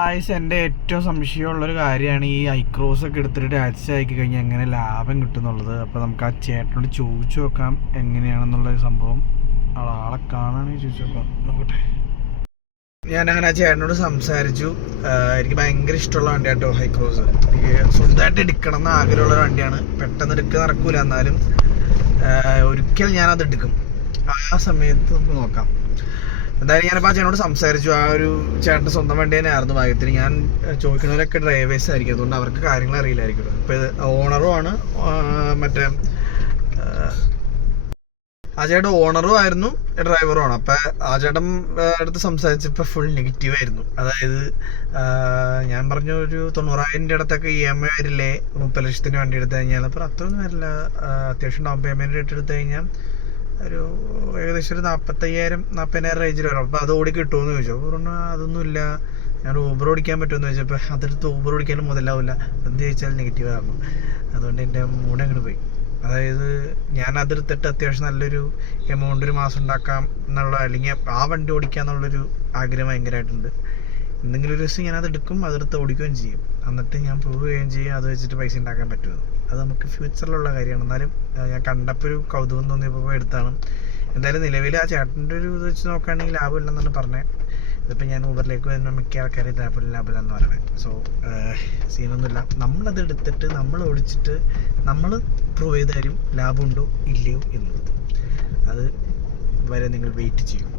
ആയിസ് എന്റെ ഏറ്റവും സംശയമുള്ളൊരു കാര്യമാണ് ഈ ഐക്രോസ് ഒക്കെ എടുത്തിട്ട് ടാക്സി ആക്കി കഴിഞ്ഞാൽ എങ്ങനെ ലാഭം കിട്ടുന്നുള്ളത് അപ്പോൾ നമുക്ക് ആ ചേട്ടനോട് ചോദിച്ചു നോക്കാം എങ്ങനെയാണെന്നുള്ള ഒരു സംഭവം. ആളെ കാണാൻ ചോദിച്ചു നോക്കാം നോക്കട്ടെ. ഞാൻ അങ്ങനെ ആ ചേട്ടനോട് സംസാരിച്ചു. എനിക്ക് ഭയങ്കര ഇഷ്ടമുള്ള വണ്ടിയാണ് കേട്ടോ ഹൈക്രോസ് എനിക്ക് സ്വന്തമായിട്ട് എടുക്കണം എന്ന് ആഗ്രഹമുള്ള വണ്ടിയാണ്. പെട്ടെന്ന് എടുക്കുക നടക്കൂല എന്നാലും ഒരിക്കൽ ഞാനത് എടുക്കും. ആ സമയത്ത് നമുക്ക് നോക്കാം. എന്തായാലും ഞാനിപ്പോൾ ആ ചേട്ടനോട് സംസാരിച്ചു. ആ ഒരു ചേട്ടന്റെ സ്വന്തം വണ്ടി തന്നെയായിരുന്നു ഭാഗ്യത്തിന്. ഞാൻ ചോദിക്കുന്നവരൊക്കെ ഡ്രൈവേഴ്സ് ആയിരിക്കും. അതുകൊണ്ട് അവർക്ക് കാര്യങ്ങൾ അറിയില്ലായിരിക്കും ഇപ്പോൾ ഇത് ഓണറും ആണ്. മറ്റേ ആ ചേട്ടൻ ഓണറും ആയിരുന്നു ഡ്രൈവറും ആണ്. അപ്പം ആ ചേട്ടൻ അടുത്ത് സംസാരിച്ചപ്പോൾ ഫുൾ നെഗറ്റീവ് ആയിരുന്നു. അതായത് ഞാൻ പറഞ്ഞു ഒരു തൊണ്ണൂറായിരം അടുത്തൊക്കെ ഇ എം ഐ വരില്ലേ? മുപ്പത് ലക്ഷത്തിന് വണ്ടി എടുത്തു കഴിഞ്ഞാൽ. അപ്പോൾ അത്രയൊന്നും വരില്ല. അത്യാവശ്യം ഡൗൺ പേയ്മെന്റ് ഇട്ടെടുത്തു കഴിഞ്ഞാൽ ഒരു ഏകദേശം ഒരു നാൽപ്പത്തയ്യായിരം നാൽപ്പതിനായിരം റേഞ്ചിൽ വരും അപ്പോൾ അത് ഓടി കിട്ടുമെന്ന് ചോദിച്ചു. അപ്പോൾ പറഞ്ഞു അതൊന്നുമില്ല. ഞാൻ ഊബർ ഓടിക്കാൻ പറ്റുമെന്ന് ചോദിച്ചപ്പോൾ അതെടുത്ത് ഊബർ ഓടിക്കാനും മുതലാവില്ല. എന്ത് ചോദിച്ചാൽ നെഗറ്റീവ് ആകും അതുകൊണ്ട് എന്റെ മൂടെ അങ്ങോട്ട് പോയി. അതായത് ഞാൻ അതെടുത്തിട്ട് അത്യാവശ്യം നല്ലൊരു എമൗണ്ട് ഒരു മാസം ഉണ്ടാക്കാം എന്നുള്ള അല്ലെങ്കിൽ ആ വണ്ടി ഓടിക്കുക എന്നുള്ളൊരു ആഗ്രഹം ഭയങ്കരമായിട്ടുണ്ട് എന്തെങ്കിലും ഒരു ദിവസം ഞാൻ അത് എടുക്കും അതെടുത്ത് ഓടിക്കുകയും ചെയ്യും. എന്നിട്ട് ഞാൻ പ്രൂവ് ചെയ്യുകയും ചെയ്യും അത് വെച്ചിട്ട് പൈസ ഉണ്ടാക്കാൻ പറ്റുമെന്ന് അത് നമുക്ക് ഫ്യൂച്ചറിലുള്ള കാര്യമാണ്. എന്നാലും ഞാൻ കണ്ടപ്പോൾ ഒരു കൗതുകം തോന്നിയപ്പോൾ എടുത്താണ്. എന്തായാലും നിലവിൽ ആ ചേട്ടന്റെ ഒരു ഇത് വെച്ച് നോക്കുകയാണെങ്കിൽ ലാഭമില്ലെന്നാണ് പറഞ്ഞത്. ഇതിപ്പോൾ ഞാൻ ഊബറിലേക്ക് വരുന്ന മിക്ക ആൾക്കാരും ലാഭം ലാഭമില്ലെന്ന് പറയണത്. സോ സീനൊന്നുമില്ല. നമ്മളത് എടുത്തിട്ട് നമ്മൾ ഓടിച്ചിട്ട് നമ്മൾ പ്രൂവ് ചെയ്ത് തരും ലാഭമുണ്ടോ ഇല്ലയോ എന്നുള്ളത്. അത് വരെ നിങ്ങൾ വെയിറ്റ് ചെയ്യും.